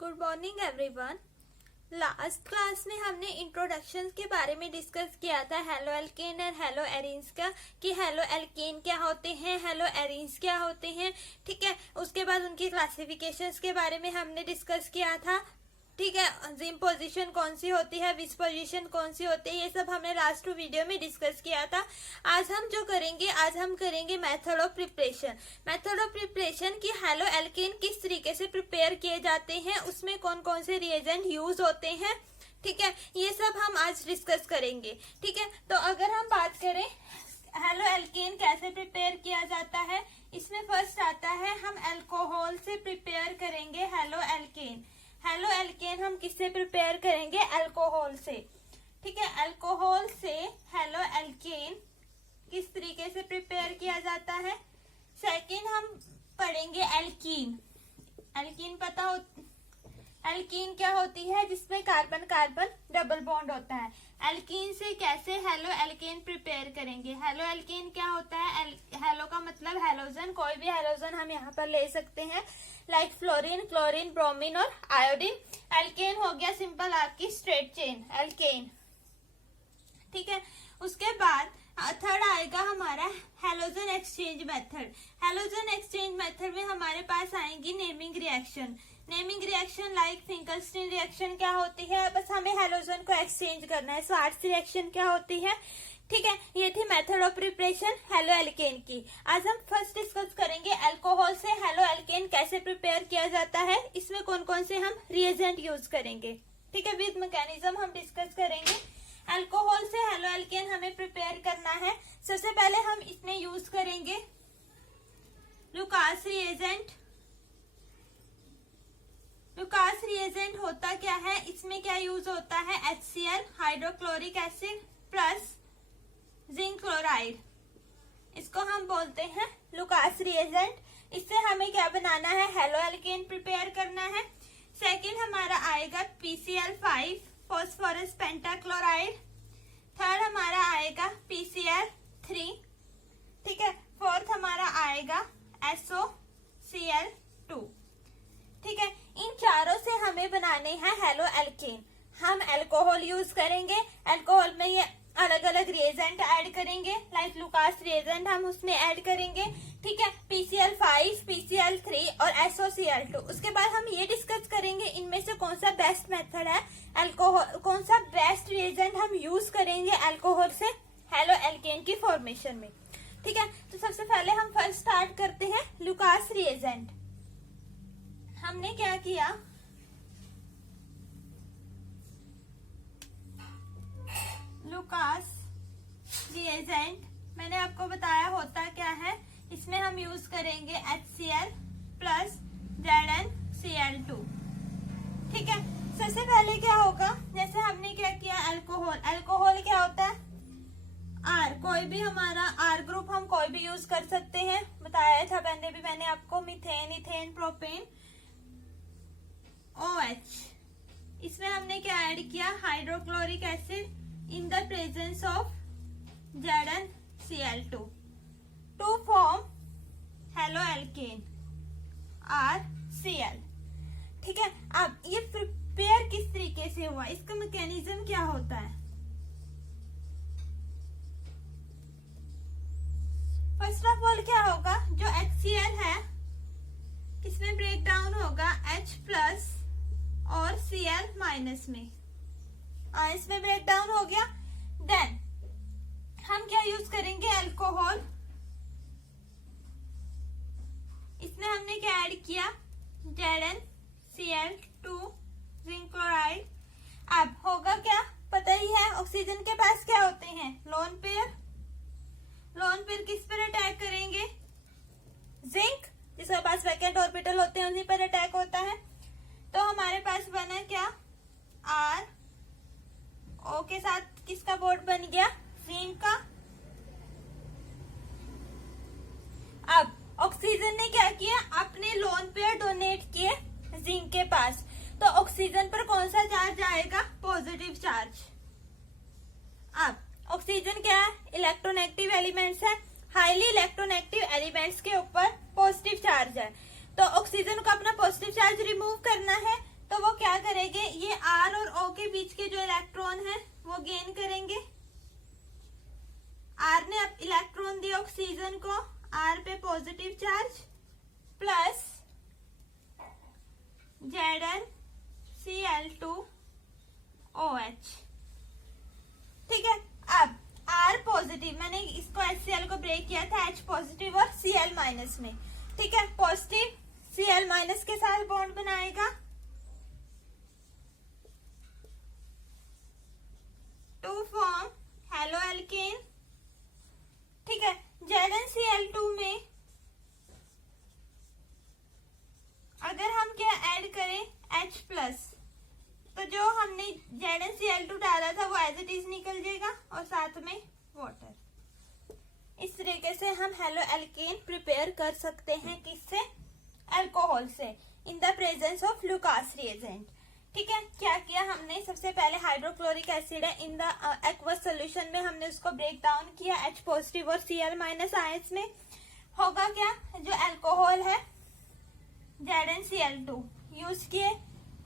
Good morning everyone. Last class में हमने introduction के बारे में डिस्कस किया था हेलो एल्केन और हेलो एरीन्स का, कि हेलो एल्केन क्या होते हैं, हेलो एरीन्स क्या होते हैं। ठीक है, उसके बाद उनकी क्लासिफिकेशंस के बारे में हमने डिस्कस किया था। ठीक है, जिम पोजीशन कौन सी होती है, विच पोजीशन कौन सी होती है, ये सब हमने लास्ट वीडियो में डिस्कस किया था। आज हम जो करेंगे, आज हम करेंगे method of preparation. Method of preparation की हेलो एल्केन किस तरीके से प्रिपेयर किए जाते हैं, उसमें कौन कौन से रिएजेंट यूज होते हैं। ठीक है, ये सब हम आज डिस्कस करेंगे। ठीक है, तो अगर हम बात करें हेलो एल्केन कैसे प्रिपेयर किया जाता है, इसमें फर्स्ट आता है हम अल्कोहल से प्रिपेयर करेंगे हेलो एल्केन। हेलो एल्केन हम किससे प्रिपेयर करेंगे, अल्कोहल से। ठीक है, अल्कोहल से हेलो एल्केन किस तरीके से प्रिपेयर किया जाता है। सेकंड हम पढ़ेंगे एल्कीन। एल्कीन पता हो, एल्कीन क्या होती है, जिसमें कार्बन कार्बन डबल बॉन्ड होता है। एल्कीन से कैसे हेलो एल्केन प्रिपेयर करेंगे। हेलो एल्केन क्या होता है, हेलो का मतलब हेलोजन, कोई भी हेलोजन हम यहाँ पर ले सकते हैं, लाइक फ्लोरीन, क्लोरीन, ब्रोमीन और आयोडीन। एल्केन हो गया सिंपल आपकी स्ट्रेट चेन एल्केन। ठीक है, उसके बाद थर्ड आएगा हमारा halogen exchange method. Halogen exchange method में हमारे पास आएंगी naming reaction. Naming reaction like Finkelstein reaction क्या होती है, बस हमें हेलोजन को एक्सचेंज करना है। स्वार्ट्ज रिएक्शन क्या होती है। ठीक है, ये थी method of preparation halo alkane की। आज हम फर्स्ट डिस्कस करेंगे अल्कोहल से हेलो एल्केन कैसे प्रिपेयर किया जाता है, इसमें कौन कौन से हम रिएजेंट यूज करेंगे। ठीक है, विद मैकेनिज्म हम डिस्कस करेंगे। अल्कोहल से हेलो एल्केन हमें प्रिपेयर करना है। सबसे पहले हम इसमें यूज करेंगे लुकास रिएजेंट। लुकास रिएजेंट होता क्या है, इसमें क्या यूज होता है, HCl hydrochloric acid plus zinc chloride, इसको हम बोलते हैं लुकास रिएजेंट। इससे हमें क्या बनाना है, हेलो एल्केन प्रिपेयर करना है। सेकंड हमारा आएगा PCl5 फॉस्फोरस पेंटाक्लोराइड। थर्ड हमारा आएगा PCl3। ठीक है, फोर्थ हमारा आएगा SOCl2। ठीक है, इन चारों से हमें बनाने हैं हेलो एल्केन। हम अल्कोहल यूज करेंगे, अल्कोहल में ये अलग अलग रिएजेंट ऐड करेंगे, लाइक लुकास रिएजेंट हम उसमें ऐड करेंगे। ठीक है, PCl5, PCl3 और SOCl2। उसके बाद हम ये डिस्कस करेंगे इनमें से कौन सा बेस्ट मेथड है, अल्कोहल कौन सा बेस्ट रिएजेंट हम यूज करेंगे अल्कोहल से हेलो एल्केन की फॉर्मेशन में। ठीक है, तो सबसे पहले हम फर्स्ट स्टार्ट करते हैं लुकास रिएजेंट। हमने क्या किया, लुकास रिएजेंट मैंने आपको बताया होता क्या है। इसमें हम यूज करेंगे HCl प्लस ZnCl2। ठीक है, सबसे पहले क्या होगा, जैसे हमने क्या किया अल्कोहल, अल्कोहल क्या होता है R, कोई भी हमारा R ग्रुप हम कोई भी यूज कर सकते हैं, बताया था मैंने आपको, मीथेन, इथेन, प्रोपेन, OH। इसमें हमने क्या ऐड किया, hydrochloric acid in the presence of ZnCl2 to form halo alkane RCl। ठीक है, अब ये प्रिपेयर किस तरीके से हुआ, इसका मैकेनिज्म क्या होता है। फर्स्ट ऑफ ऑल क्या होगा, जो HCl है किसमें ब्रेक डाउन होगा, H प्लस और Cl माइनस में, इसमें ब्रेक डाउन हो गया। देन हम क्या यूज करेंगे, अल्कोहल। इसमें हमने क्या ऐड किया, ZnCl2 जिंक क्लोराइड। अब होगा क्या, पता ही है, ऑक्सीजन के पास क्या होते हैं, लोन पेयर। लोन पेयर किस पर अटैक करेंगे, जिंक, जिसके पास वैकेंट ऑर्बिटल होते हैं उन्हीं पर अटैक होता है। तो हमारे पास बना क्या, R, O के साथ किसका बॉन्ड बन गया, जिंक का। अब ऑक्सीजन ने क्या किया, अपने लोन पेयर डोनेट किए जिंक के पास, तो ऑक्सीजन पर कौन सा चार्ज आएगा, पॉजिटिव चार्ज। अब ऑक्सीजन क्या है, इलेक्ट्रोनेगेटिव एलिमेंट्स है, हाईली इलेक्ट्रोनेगेटिव एलिमेंट्स के ऊपर पॉजिटिव चार्ज है। तो ऑक्सीजन को अपना पॉजिटिव चार्ज रिमूव करना है, तो R पे पॉजिटिव चार्ज प्लस ZnCl2OH। ठीक है, अब R पॉजिटिव, मैंने इसको HCl को ब्रेक किया था H पॉजिटिव और Cl माइनस में। ठीक है, पॉजिटिव Cl माइनस के साथ बॉन्ड बनाएगा टू फॉर्म हेलो एल्केन। ठीक है, ZnCl2 में अगर हम क्या ऐड करें H प्लस, तो जो हमने ZnCl2 डाला था वो एज इट इज निकल जाएगा और साथ में वाटर। इस तरीके से हम हेलो एल्केन प्रिपेयर कर सकते हैं, किससे? अल्कोहल से, in the presence of Lucas reagent. ठीक है, क्या किया हमने? सबसे पहले हाइड्रोक्लोरिक एसिड है, इन द एक्वस सोल्यूशन में हमने उसको ब्रेक डाउन किया H पॉजिटिव और Cl माइनस आयंस में। होगा क्या? जो अल्कोहल है ZnCl2 यूज किए,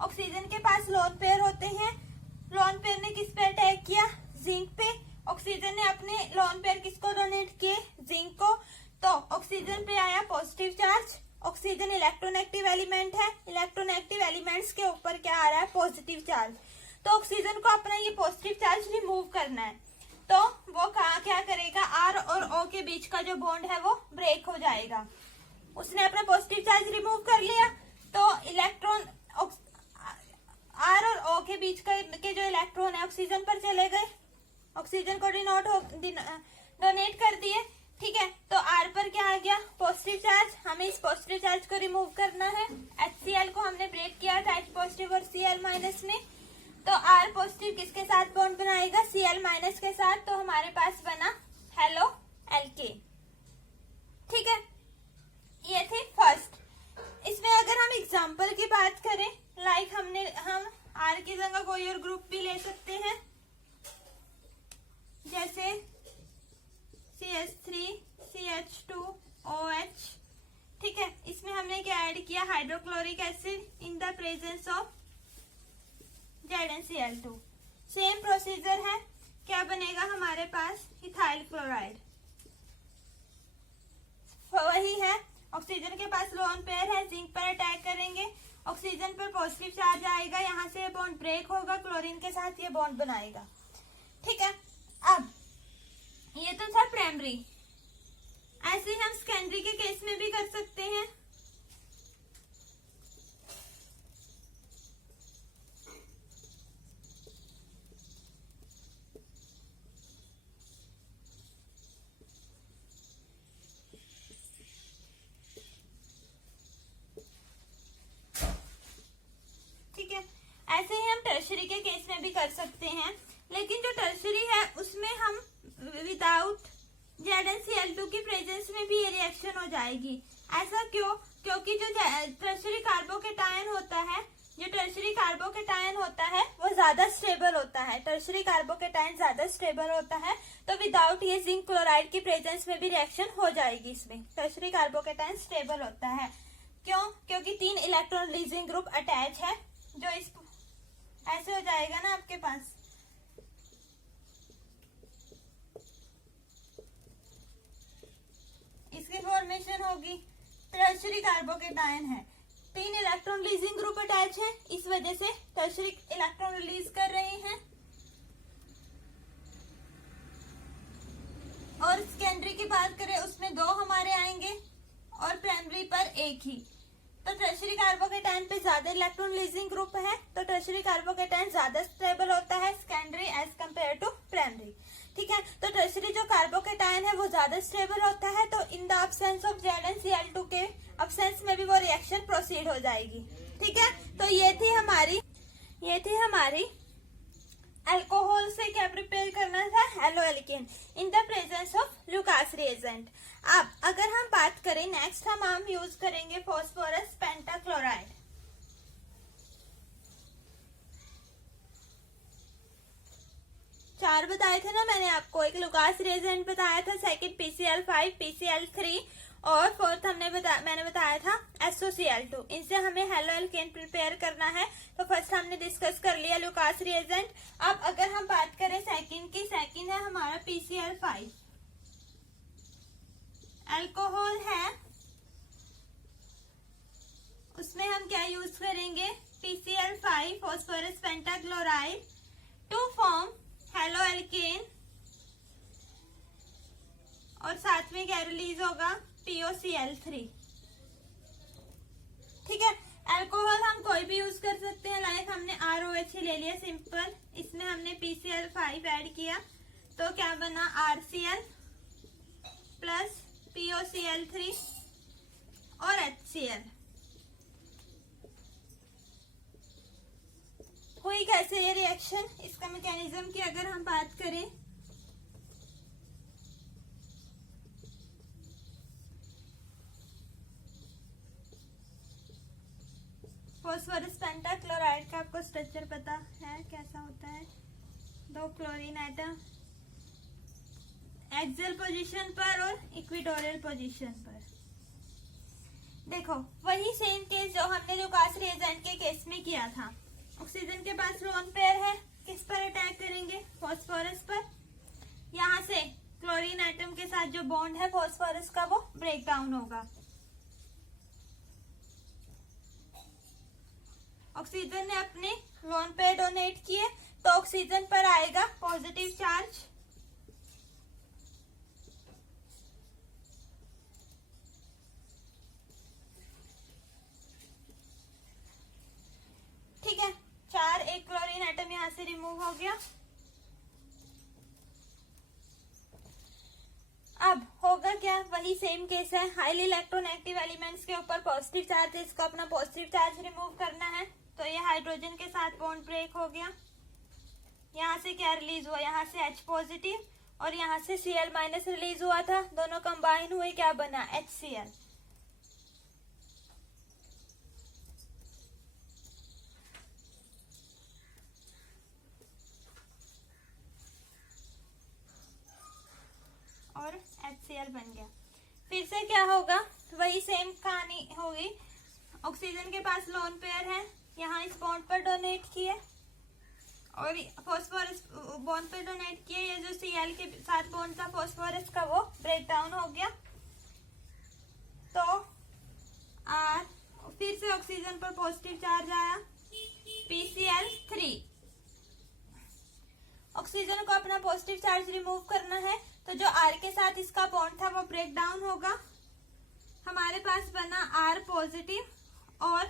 ऑक्सीजन के पास लोन पेयर होते हैं, लोन पेयर ने किस पे अटैक किया? जिंक पे। ऑक्सीजन ने अपने लोन पेयर किसको डोनेट किए? जिंक को। तो ऑक्सीजन पे आया positive charge, oxygen electronegative element है, इलेक्ट्रोनेगेटिव एलिमेंट्स के ऊपर क्या आ रहा है? Positive charge. तो ऑक्सीजन को अपना ये पॉजिटिव चार्ज रिमूव करना है, तो वो क्या करेगा? R और O के बीच का जो बॉन्ड है वो ब्रेक हो जाएगा। उसने अपना पॉजिटिव चार्ज रिमूव कर लिया, तो इलेक्ट्रॉन R और O के बीच के जो इलेक्ट्रॉन है ऑक्सीजन पर चले गए, ऑक्सीजन को डोनेट कर दिए। ठीक है, तो R पर क्या आ गया? Positive charge. हमें इस पॉजिटिव चार्ज को रिमूव करना है। HCl को हमने ब्रेक किया था H पॉजिटिव और Cl माइनस में, तो R पॉजिटिव किसके साथ बॉन्ड बनाएगा? Cl माइनस के साथ। तो हमारे पास बना हेलो एल्केन। ठीक है, ये थे फर्स्ट। इसमें अगर हम एग्जाम्पल की बात करें, लाइक हम R की जगह कोई और ग्रुप भी ले सकते हैं, जैसे CH3 CH2OH। ठीक है, इसमें हमने क्या ऐड किया? Hydrochloric acid in the presence of ZnCl2। Same procedure है, क्या बनेगा हमारे पास? Ethyl chloride. वही है, ऑक्सीजन के पास लोन पेयर है, जिंक पर अटैक करेंगे, ऑक्सीजन पर पॉजिटिव चार्ज आएगा, यहाँ से बॉन्ड ब्रेक होगा, क्लोरीन के साथ ये बॉन्ड बनाएगा। ठीक है, अब ये तो था प्राइमरी। ऐसे ही हम सेकेंडरी के केस में भी कर सकते हैं। ऐसे ही हम टर्शरी के केस में भी कर सकते हैं, लेकिन जो टर्शरी है उसमें हम विदाउट ZnCl2 की प्रेजेंस में भी ये रिएक्शन हो जाएगी। ऐसा क्यों? क्योंकि जो टर्शरी कार्बोकेटायन होता है, जो टर्शरी कार्बोकेटायन होता है वो ज्यादा स्टेबल होता है, टर्शरी कार्बोकेटायन ज्यादा स्टेबल होता है, तो विदाउट ये जिंक क्लोराइड की प्रेजेंस में भी रिएक्शन हो जाएगी। इसमें टर्शरी कार्बोकेटायन स्टेबल होता है। क्यों? क्योंकि 3 इलेक्ट्रॉन रिलीजिंग ग्रुप अटैच है, जो इस ऐसे हो जाएगा ना आपके पास, इसकी फॉर्मेशन होगी। टर्शरी कार्बोकेटायन है, 3 इलेक्ट्रॉन रिलीजिंग ग्रुप अटैच है, इस वजह से टर्शरी इलेक्ट्रॉन रिलीज कर रहे हैं। और सेकेंडरी की बात करें उसमें 2 हमारे आएंगे और प्राइमरी पर 1 ही। तो टर्शरी कार्बोकेटायन पे ज्यादा इलेक्ट्रॉन रिलीजिंग ग्रुप है, तो टर्शरी कार्बोकेटायन ज्यादा स्टेबल होता है secondary as compare to primary. ठीक है, तो टर्शरी जो कार्बोकेटायन है वो ज्यादा स्टेबल होता है, तो in the absence of ZnCl2 के अब्सेंस में भी वो रिएक्शन प्रोसीड हो जाएगी। ठीक है, तो ये थी हमारी अल्कोहल से क्या प्रिपेयर करना था? Halo alkane in the presence of Lucas reagent. अब अगर हम बात करें नेक्स्ट, हम यूज करेंगे फास्फोरस पेंटाक्लोराइड। चार बताए थे ना मैंने आपको, एक लुकास रिएजेंट बताया था, सेकंड PCl5 PCl3 और फोर्थ मैंने बताया था SOCl2। इनसे हमें हेलो एल्केन प्रिपेयर करना है। तो फर्स्ट हमने डिस्कस कर लिया लुकास रिएजेंट। अब अगर हम बात करें सेकंड की, सेकंड है हमारा PCl5 अल्कोहल है उसमें हम क्या यूज करेंगे, PCl5 phosphorus pentachloride to form haloalkane, और साथ में क्या रिलीज होगा, POCl3। ठीक है, अल्कोहल हम कोई भी यूज कर सकते हैं, लाइक हमने ROH ले लिया सिंपल, इसमें हमने PCl5 ऐड किया तो क्या बना, RCl प्लस POCl3 और HCl। हुई कैसे ये रिएक्शन, इसका मैकेनिज्म की अगर हम बात करें, फॉस्फोरस पेंटाक्लोराइड का आपको स्ट्रक्चर पता है कैसा होता है, 2 क्लोरीन एटम एक्सियल पोजीशन पर और इक्वेटोरियल पोजीशन पर। देखो वही सेम केस जो हमने लुकास रिएजेंट के केस में किया था, ऑक्सीजन के पास लोन पेयर है, किस पर अटैक करेंगे, फॉस्फोरस पर। यहाँ से क्लोरीन एटम के साथ जो बॉन्ड है फॉस्फोरस का वो ब्रेक डाउन होगा, ऑक्सीजन ने अपने लोन पेयर डोनेट किए तो ऑक्सीजन पर आएगा पॉजिटिव चार्ज, ठीक है, 4 एक क्लोरीन एटम यहां से रिमूव हो गया। अब होगा क्या, वही सेम केस है, हाईली इलेक्ट्रॉन एक्टिव एलिमेंट्स के ऊपर पॉजिटिव चार्ज है, इसको अपना पॉजिटिव चार्ज रिमूव करना है, तो ये हाइड्रोजन के साथ बॉन्ड ब्रेक हो गया, यहाँ से क्या रिलीज हुआ, यहाँ से H पॉजिटिव और यहाँ से Cl माइनस रिलीज हुआ था, दोनों कंबाइन हुए क्या बना, HCl। और HCl बन गया। फिर से क्या होगा, वही सेम कहानी होगी, ऑक्सीजन के पास लोन पेयर है, यहाँ इस बॉन्ड पर डोनेट किए और फॉस्फोरस बॉन्ड पर डोनेट किए, ये जो Cl के साथ बॉन्ड था फॉस्फोरस का वो ब्रेक डाउन हो गया, तो R फिर से ऑक्सीजन पर पॉजिटिव चार्ज आया, PCl3। ऑक्सीजन को अपना पॉजिटिव चार्ज रिमूव करना है, तो जो R के साथ इसका बॉन्ड था वो ब्रेक डाउन होगा, हमारे पास बना R पॉजिटिव और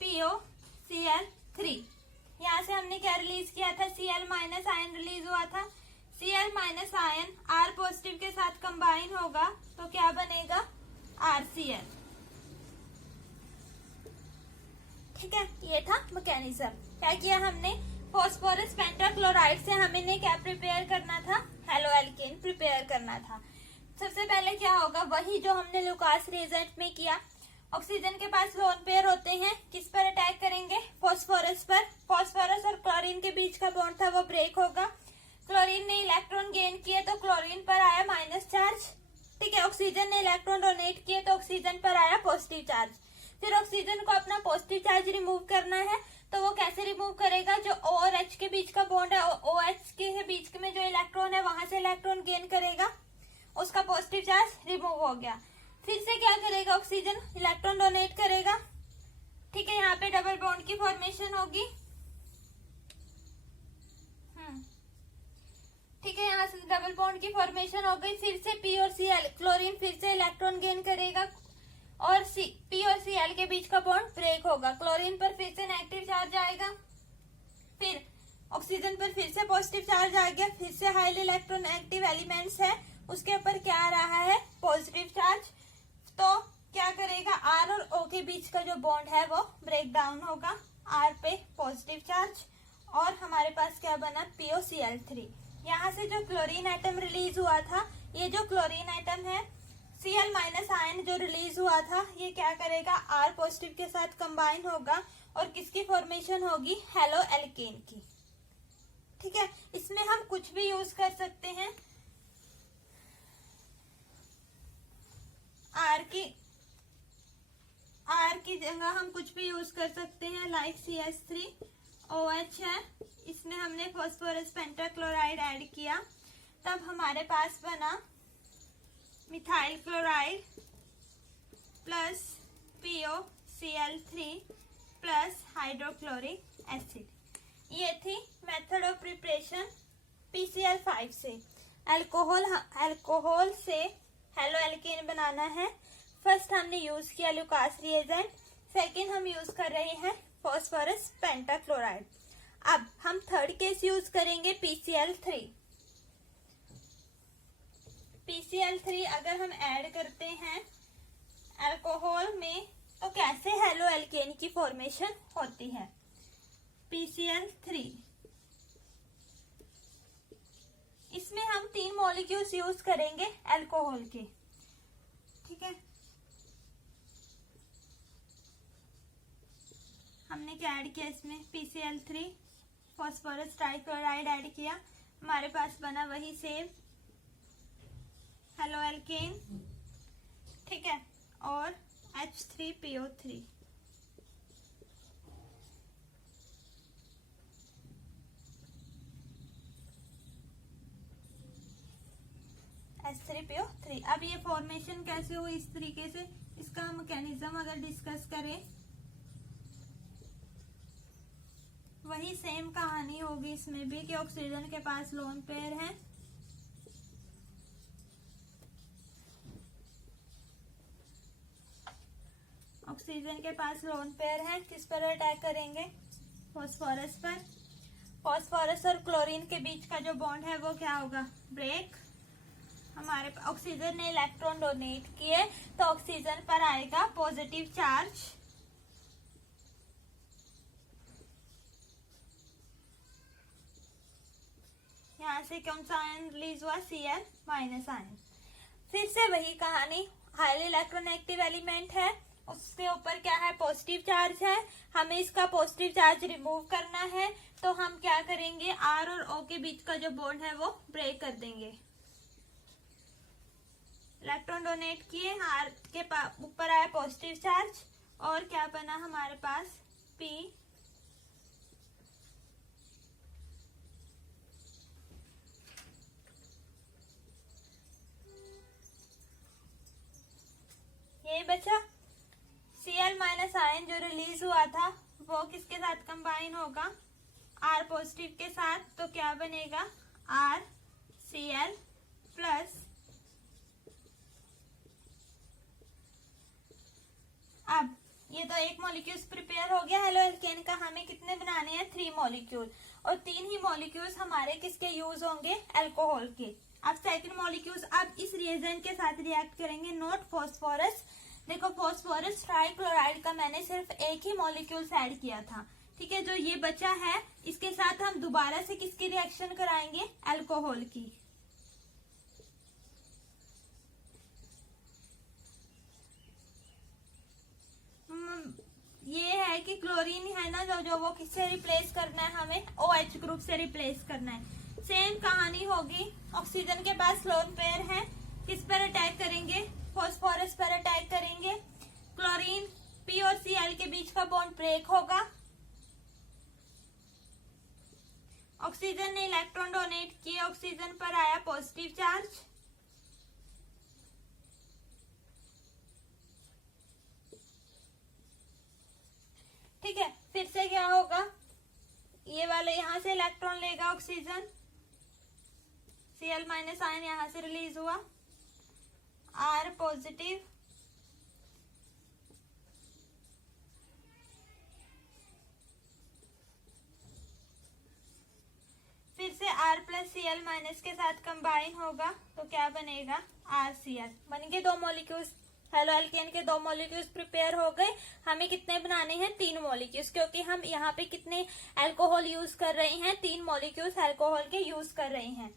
POCl3। यहाँ से हमने क्या रिलीज किया था, Cl माइनस आयन रिलीज हुआ था, Cl minus ion R positive के साथ कंबाइन होगा तो क्या बनेगा, RCl। ठीक है, ये था मैकेनिज्म। क्या किया हमने, फॉस्फोरस पेंटाक्लोराइड से हमने क्या प्रिपेयर करना था, हेलो एल्केन प्रिपेयर करना था। सबसे पहले क्या होगा, वही जो हमने लुकास रिएजेंट में किया, ऑक्सीजन के पास लोन पेयर होते हैं, किस पर अटैक करेंगे, फॉस्फोरस पर, फॉस्फोरस और क्लोरीन के बीच का बॉन्ड था वो ब्रेक होगा, क्लोरीन ने इलेक्ट्रॉन गेन किए तो क्लोरीन पर आया माइनस चार्ज, ठीक है, ऑक्सीजन ने इलेक्ट्रॉन डोनेट किए तो ऑक्सीजन पर आया पॉजिटिव चार्ज। फिर ऑक्सीजन को अपना पॉजिटिव चार्ज रिमूव करना है, तो वो कैसे रिमूव करेगा, जो O और H के बीच का बॉन्ड है, OH के बीच में जो इलेक्ट्रॉन है वहां से इलेक्ट्रॉन गेन करेगा, उसका पॉजिटिव चार्ज रिमूव हो गया। फिर से क्या करेगा, ऑक्सीजन इलेक्ट्रॉन डोनेट करेगा, ठीक है, यहाँ पे डबल बॉन्ड की फॉर्मेशन होगी, ठीक है, यहाँ से डबल बॉन्ड की फॉर्मेशन हो गई। फिर से P और Cl, क्लोरीन फिर से इलेक्ट्रॉन गेन करेगा और P और Cl के बीच का बॉन्ड ब्रेक होगा, क्लोरीन पर फिर से नेगेटिव चार्ज आएगा, फिर ऑक्सीजन पर फिर से पॉजिटिव चार्ज आ गया, फिर से हाईली इलेक्ट्रॉन एक्टिव एलिमेंट्स है उसके ऊपर क्या आ रहा है, पॉजिटिव चार्ज, तो क्या करेगा, R और O के बीच का जो बॉन्ड है वो ब्रेक डाउन होगा, R पे पॉजिटिव चार्ज और हमारे पास क्या बना, POCl3। यहाँ से जो क्लोरीन एटम रिलीज हुआ था, ये जो क्लोरीन एटम है, Cl माइनस आयन जो रिलीज हुआ था, ये क्या करेगा, R पॉजिटिव के साथ कंबाइन होगा और किसकी फॉर्मेशन होगी, हेलो एल्केन की। ठीक है, इसमें हम कुछ भी यूज कर सकते हैं, R की जगह हम कुछ भी यूज कर सकते हैं, लाइक CH3OH है, इसमें हमने फॉस्फोरस पेंटाक्लोराइड ऐड किया, तब हमारे पास बना methyl chloride plus POCl3 plus hydrochloric acid. ये थी मेथड ऑफ प्रिपरेशन PCl5 से। अल्कोहल से हेलो एल्केन बनाना है। फर्स्ट हमने यूज किया लुकास रिएजेंट, सेकेंड हम यूज कर रहे हैं फॉस्फोरस पेंटाक्लोराइड। अब हम थर्ड केस यूज करेंगे PCl3। PCl3 अगर हम ऐड करते हैं अल्कोहल में तो कैसे हेलो एल्केन की फॉर्मेशन होती है। PCl3 इसमें हम 3 मॉलिक्यूल्स यूज करेंगे अल्कोहल के, ठीक है। हमने क्या ऐड किया इसमें, PCl3 फॉस्फोरस ट्राइक्लोराइड ऐड किया, हमारे पास बना वही सेम हेलो एल्केन, ठीक है, और H3PO3। H3PO3। अब ये फॉर्मेशन कैसे हुई इस तरीके से, इसका मैकेनिज्म अगर डिस्कस करें, वही सेम कहानी होगी इसमें भी कि ऑक्सीजन के पास लोन पेयर है, ऑक्सीजन के पास लोन पेयर है, किस पर अटैक करेंगे, फॉस्फोरस पर। फॉस्फोरस और क्लोरीन के बीच का जो बॉन्ड है वो क्या होगा, ब्रेक। हमारे ऑक्सीजन ने इलेक्ट्रॉन डोनेट किए तो ऑक्सीजन पर आएगा पॉजिटिव चार्ज, यहाँ से कौन सा आयन रिलीज हुआ, Cl माइनस आयन। फिर से वही कहानी, हाईली इलेक्ट्रोनेगेटिव एलिमेंट है, उसके ऊपर क्या है, पॉजिटिव चार्ज है, हमें इसका पॉजिटिव चार्ज रिमूव करना है तो हम क्या करेंगे, R और O के बीच का जो बॉन्ड है वो ब्रेक कर देंगे। इलेक्ट्रॉन डोनेट किए, R के ऊपर आया पॉजिटिव चार्ज और क्या बना हमारे पास, P। ये बचा Cl माइनस आयन जो रिलीज हुआ था वो किसके साथ कंबाइन होगा, R पॉजिटिव के साथ, तो क्या बनेगा, RCl प्लस। अब ये तो एक मॉलिक्यूल प्रिपेयर हो गया हेलो एल्केन का, हमें कितने बनाने हैं, 3 मॉलिक्यूल, और 3 ही मॉलिक्यूल्स हमारे किसके यूज होंगे, अल्कोहल के। अब सेकंड मॉलिक्यूल्स अब इस रिएजेंट के साथ रिएक्ट करेंगे, नॉट फॉस्फोरस। देखो फॉस्फोरस ट्राइक्लोराइड का मैंने सिर्फ एक ही मॉलिक्यूल ऐड किया था, ठीक है। जो ये बचा है इसके साथ हम दोबारा से किसकी रिएक्शन कराएंगे, अल्कोहल की। ये है कि क्लोरीन है ना जो वो किससे रिप्लेस करना है, हमें OH ग्रुप से रिप्लेस करना है। सेम कहानी होगी, ऑक्सीजन के पास लोन पेयर है, किस पर अटैक करेंगे, फॉस्फोरस पर अटैक करेंगे, क्लोरीन P और Cl के बीच का बॉन्ड ब्रेक होगा, ऑक्सीजन ने इलेक्ट्रॉन डोनेट किए, ऑक्सीजन पर आया पॉजिटिव चार्ज, ठीक है। फिर से क्या होगा, ये वाले यहां से इलेक्ट्रॉन लेगा ऑक्सीजन, Cl माइनस आयन यहां से रिलीज हुआ, R पॉजिटिव, फिर से R प्लस Cl माइनस के साथ कंबाइन होगा तो क्या बनेगा, RCl। बन गए 2 मॉलिक्यूल्स, हेलो एल्केन के 2 मॉलिक्यूल्स प्रिपेयर हो गए। हमें कितने बनाने हैं, 3 मॉलिक्यूल्स, क्योंकि हम यहाँ पे कितने अल्कोहल यूज कर रहे हैं, 3 मॉलिक्यूल्स अल्कोहल के यूज कर रहे हैं।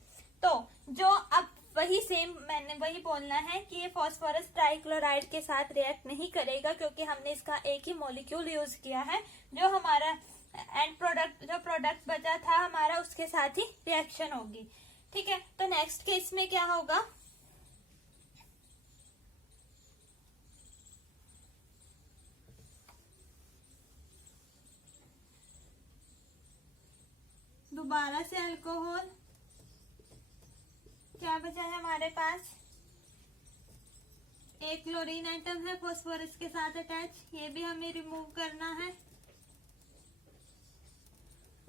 तो जो अब वही सेम मैंने वही बोलना है कि ये फॉस्फोरस ट्राइक्लोराइड के साथ रिएक्ट नहीं करेगा, क्योंकि हमने इसका एक ही मॉलिक्यूल यूज किया है। जो हमारा एंड प्रोडक्ट, जो प्रोडक्ट बचा था हमारा, उसके साथ ही रिएक्शन होगी, ठीक है। तो नेक्स्ट केस में क्या होगा, दोबारा से अल्कोहल, क्या बचा है हमारे पास, एक क्लोरीन एटम है फॉस्फोरस के साथ अटैच, ये भी हमें रिमूव करना है।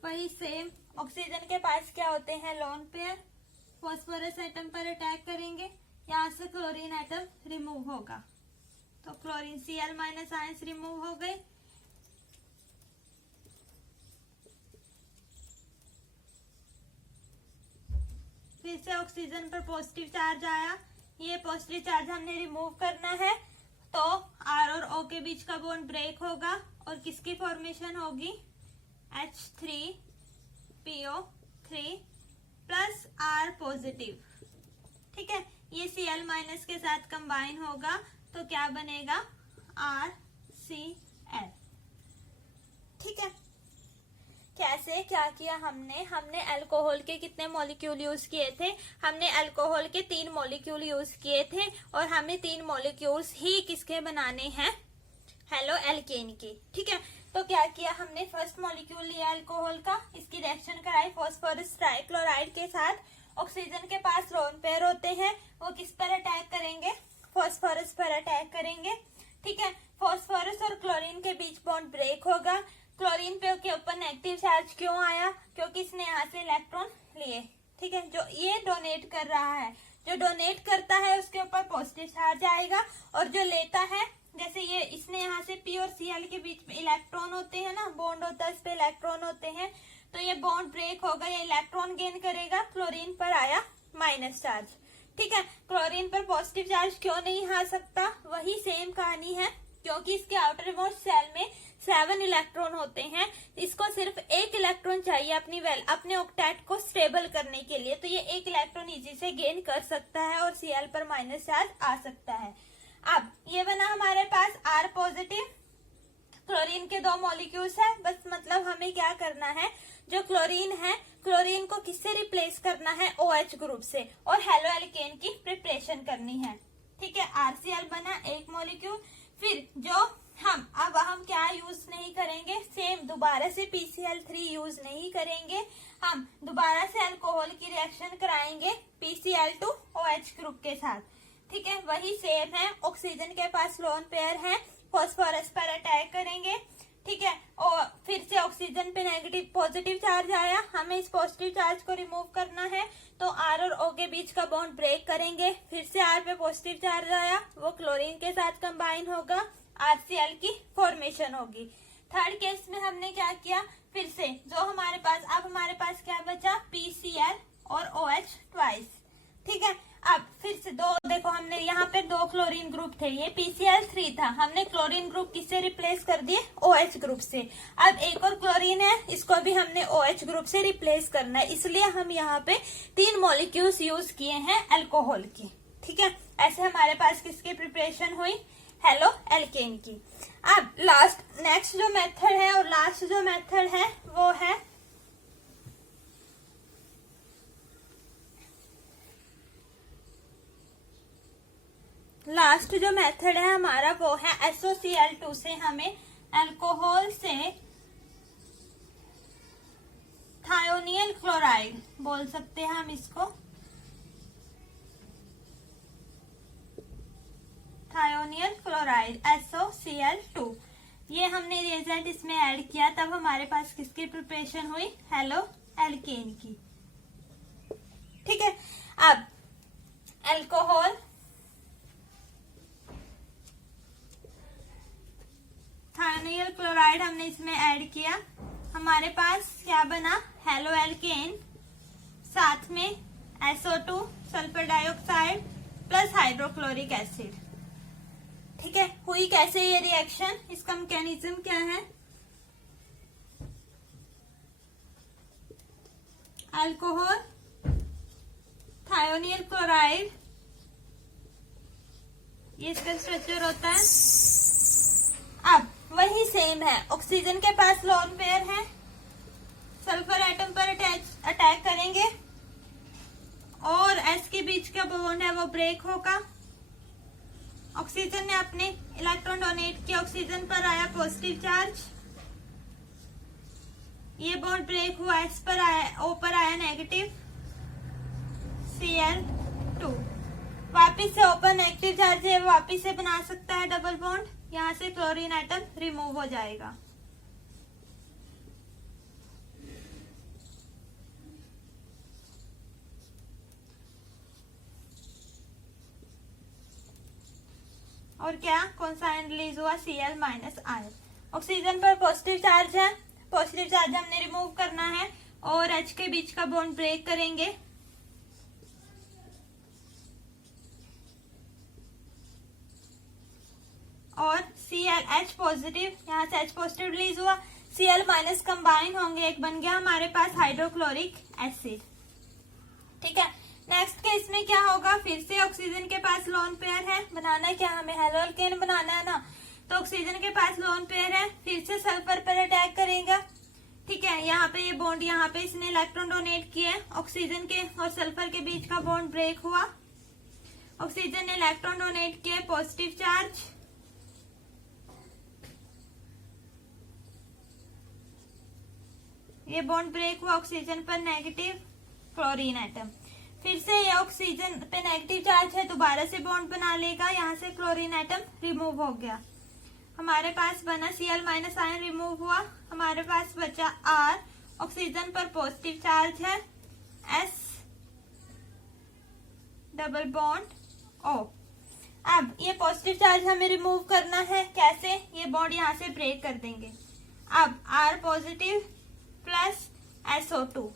वही सेम ऑक्सीजन के पास क्या होते हैं, लोन पेयर, फॉस्फोरस एटम पर अटैक करेंगे, यहाँ से क्लोरीन एटम रिमूव होगा, तो chlorine Cl minus ions remove हो गए। फिर से ऑक्सीजन पर पॉजिटिव चार्ज आया, ये पॉजिटिव चार्ज हमने रिमूव करना है, तो R और O के बीच का बॉन्ड ब्रेक होगा और किसकी फॉर्मेशन होगी, H3PO3 प्लस R पॉजिटिव। ठीक है, ये Cl माइनस के साथ कंबाइन होगा तो क्या बनेगा, RCl। ठीक है, कैसे क्या किया हमने अल्कोहल के कितने मॉलिक्यूल यूज किए थे, हमने अल्कोहल के 3 मॉलिक्यूल यूज किए थे और हमें 3 मॉलिक्यूल्स ही किसके बनाने हैं, हेलो एल्केन के। ठीक है, तो क्या किया हमने, फर्स्ट मॉलिक्यूल लिया अल्कोहल का, इसकी रिएक्शन कराई फॉस्फोरस ट्राइक्लोराइड के साथ, ऑक्सीजन के पास लोन पेयर होते हैं, वो किस पर अटैक करेंगे, फॉस्फोरस पर अटैक करेंगे। ठीक है, फॉस्फोरस और क्लोरीन के बीच बॉन्ड ब्रेक होगा, क्लोरीन पे के ऊपर नेगेटिव चार्ज क्यों आया, क्योंकि इसने यहाँ से इलेक्ट्रॉन लिए। ठीक है, जो ये डोनेट कर रहा है, जो डोनेट करता है उसके ऊपर पॉजिटिव चार्ज आएगा, और जो लेता है, जैसे ये इसने यहाँ से P और Cl के बीच में इलेक्ट्रॉन होते हैं ना, बॉन्ड होता है, इस पे इलेक्ट्रॉन होते हैं, तो ये बॉन्ड ब्रेक होगा, ये इलेक्ट्रॉन गेन करेगा, क्लोरीन पर आया माइनस चार्ज। ठीक है, क्लोरीन पर पॉजिटिव चार्ज क्यों नहीं आ सकता, वही सेम कहानी है, क्योंकि इसके आउटर मोस्ट सेल में 7 इलेक्ट्रॉन होते हैं, इसको सिर्फ 1 इलेक्ट्रॉन चाहिए अपने ऑक्टेट को स्टेबल करने के लिए, तो ये 1 इलेक्ट्रॉन इजी से गेन कर सकता है और Cl पर माइनस चार्ज आ सकता है। अब ये बना हमारे पास R पॉजिटिव, क्लोरीन के 2 मॉलिक्यूल्स है, बस मतलब हमें क्या करना है, जो क्लोरीन है, क्लोरीन को किससे रिप्लेस करना है, OH ग्रुप से, और हेलो एल्केन की प्रिपरेशन करनी है। ठीक है, RCl बना 1 मॉलिक्यूल। फिर जो हम क्या यूज नहीं करेंगे, सेम दोबारा से PCl3 यूज नहीं करेंगे, हम दोबारा से अल्कोहल की रिएक्शन कराएंगे PCl2OH ग्रुप के साथ। ठीक है, वही सेम है, ऑक्सीजन के पास लोन पेयर है, फॉस्फोरस पर अटैक करेंगे। ठीक है, और फिर से ऑक्सीजन पे नेगेटिव पॉजिटिव चार्ज आया, हमें इस पॉजिटिव चार्ज को रिमूव करना है, तो R और O के बीच का बॉन्ड ब्रेक करेंगे, फिर से R पे पॉजिटिव चार्ज आया, वो क्लोरीन के साथ कंबाइन होगा, RCl की फॉर्मेशन होगी। थर्ड केस में हमने क्या किया, फिर से जो हमारे पास क्या बचा, PCl और OH ट्वाइस। ठीक है, अब फिर से देखो हमने यहाँ पे 2 क्लोरीन ग्रुप थे, ये PCl3 था, हमने क्लोरीन ग्रुप किससे रिप्लेस कर दिए, OH ग्रुप से। अब एक और क्लोरीन है, इसको भी हमने OH ग्रुप से रिप्लेस करना है, इसलिए हम यहाँ पे 3 मॉलिक्यूल्स यूज किए हैं अल्कोहल की। ठीक है, ऐसे हमारे पास किसकी प्रिपरेशन हुई, हेलो एल्केन की। अब नेक्स्ट जो मेथड है और लास्ट जो मेथड है वो है हमारा वो है SOCl2 से हमें अल्कोहल से थायोनियल क्लोराइड बोल सकते हैं हम इसको, थायोनियल क्लोराइड SOCl2, ये हमने रिएजेंट इसमें ऐड किया, तब हमारे पास किसकी प्रिपरेशन हुई, हेलो एल्केन की। ठीक है, अब अल्कोहल थायोनियल क्लोराइड हमने इसमें ऐड किया, हमारे पास क्या बना, हेलो एल्केन, साथ में SO2 sulphur dioxide plus hydrochloric acid. ठीक है, हुई कैसे ये रिएक्शन, इसका मैकेनिज्म क्या है, अल्कोहल थायोनियल क्लोराइड, ये इसका स्ट्रक्चर होता है। अब वही सेम है, ऑक्सीजन के पास लोन पेयर है, सल्फर एटम पर अटैक करेंगे और S के बीच का बॉन्ड है वो ब्रेक होगा, ऑक्सीजन ने अपने इलेक्ट्रॉन डोनेट किया, ऑक्सीजन पर आया पॉजिटिव चार्ज, ये बॉन्ड ब्रेक हुआ, S पर आया, O पर आया नेगेटिव, Cl2, वापिस से ओपन नेगेटिव चार्ज है, वापिस से बना सकता है डबल बॉन्ड, यहाँ से क्लोरीन एटम रिमूव हो जाएगा। और क्या कौन सा आयन रिलीज हुआ, Cl माइनस आयन। ऑक्सीजन पर पॉजिटिव चार्ज है, पॉजिटिव चार्ज हमने रिमूव करना है और H के बीच का बॉन्ड ब्रेक करेंगे। और ClH पॉजिटिव, यहाँ से H पॉजिटिव रिलीज हुआ, Cl माइनस कंबाइन होंगे, एक बन गया हमारे पास हाइड्रोक्लोरिक एसिड। ठीक है, नेक्स्ट केस में क्या होगा, फिर से ऑक्सीजन के पास लोन पेयर है, बनाना है क्या हमें, हेलो एल्केन बनाना है ना, तो ऑक्सीजन के पास लोन पेयर है, फिर से सल्फर पर अटैक करेगा। ठीक है, यहाँ पे ये बॉन्ड, यहाँ पे इसने इलेक्ट्रॉन डोनेट किया, ऑक्सीजन के और सल्फर के बीच का बॉन्ड ब्रेक हुआ, ऑक्सीजन ने इलेक्ट्रॉन डोनेट किया पॉजिटिव चार्ज, ये बॉन्ड ब्रेक हुआ, ऑक्सीजन पर नेगेटिव क्लोरीन एटम, फिर से ये ऑक्सीजन पे नेगेटिव चार्ज है, दोबारा से बॉन्ड बना लेगा, यहाँ से क्लोरीन एटम रिमूव हो गया, हमारे पास बना Cl माइनस आयन रिमूव हुआ, हमारे पास बचा R, ऑक्सीजन पर पॉजिटिव चार्ज है, S डबल बॉन्ड O। अब ये पॉजिटिव चार्ज हमें रिमूव करना है, कैसे, ये बॉन्ड यहाँ से ब्रेक कर देंगे। अब R पॉजिटिव प्लस SO2,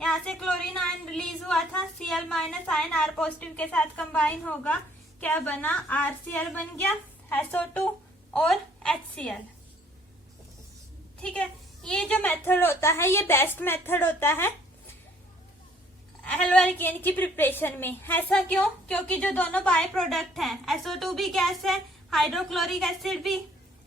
यहाँ से क्लोरीन आयन रिलीज हुआ था, Cl minus ion R positive के साथ कंबाइन होगा, क्या बना, RCl बन गया, SO2 और HCl। ठीक है, ये जो मेथड होता है ये बेस्ट मेथड होता है हेलो एल्केन की प्रिपरेशन में। ऐसा क्यों, क्योंकि जो दोनों बाय प्रोडक्ट हैं, SO2 भी गैस है, हाइड्रोक्लोरिक एसिड भी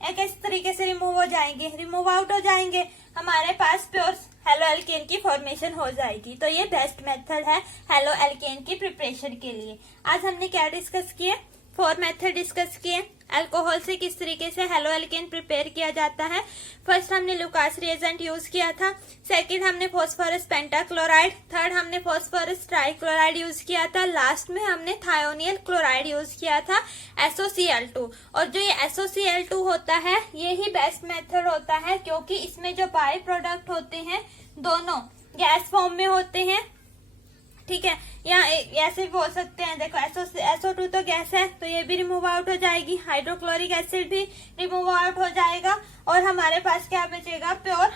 एक इस तरीके से रिमूव हो जाएंगे, रिमूव आउट हो जाएंगे, हमारे पास प्योर हेलो एल्केन की फॉर्मेशन हो जाएगी। तो ये बेस्ट मेथड है हेलो एल्केन की प्रिपरेशन के लिए। आज हमने क्या डिस्कस किए, 4 मेथड डिस्कस किए, अल्कोहल से किस तरीके से हेलो एल्केन प्रिपेयर किया जाता है। फर्स्ट हमने लुकास रिएजेंट यूज किया था, सेकंड हमने फॉस्फोरस पेंटाक्लोराइड, थर्ड हमने फॉस्फोरस ट्राइक्लोराइड यूज किया था, लास्ट में हमने थायोनियल क्लोराइड यूज किया था SOCl2। और जो ये SOCl2 होता है ये ही बेस्ट मेथड होता है, क्योंकि इसमें जो बाय प्रोडक्ट होते हैं दोनों गैस फॉर्म में होते हैं। ठीक है, यहाँ ऐसे भी बोल सकते हैं, देखो SO2 तो गैस है तो ये भी रिमूव आउट हो जाएगी, हाइड्रोक्लोरिक एसिड भी रिमूव आउट हो जाएगा, और हमारे पास क्या बचेगा, प्योर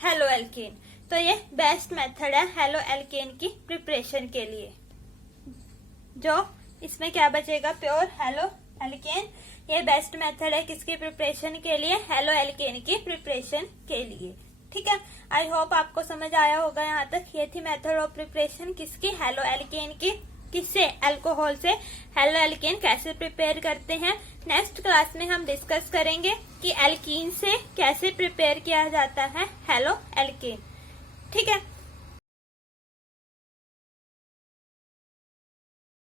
हेलो एल्केन। तो ये बेस्ट मेथड है हेलो एल्केन की प्रिपरेशन के लिए। जो इसमें क्या बचेगा, प्योर हेलो एल्केन, ये बेस्ट मेथड है किसकी प्रिपरेशन के लिए, हेलो एल्केन की प्रिपरेशन के लिए। ठीक है, आई होप आपको समझ आया होगा यहाँ तक। ये थी मेथड ऑफ प्रिपरेशन किसकी, हेलो एल्केन की। किससे, अल्कोहल से हेलो एल्केन कैसे प्रिपेयर करते हैं। नेक्स्ट क्लास में हम डिस्कस करेंगे कि एल्कीन से कैसे प्रिपेयर किया जाता है हेलो एल्केन। ठीक है।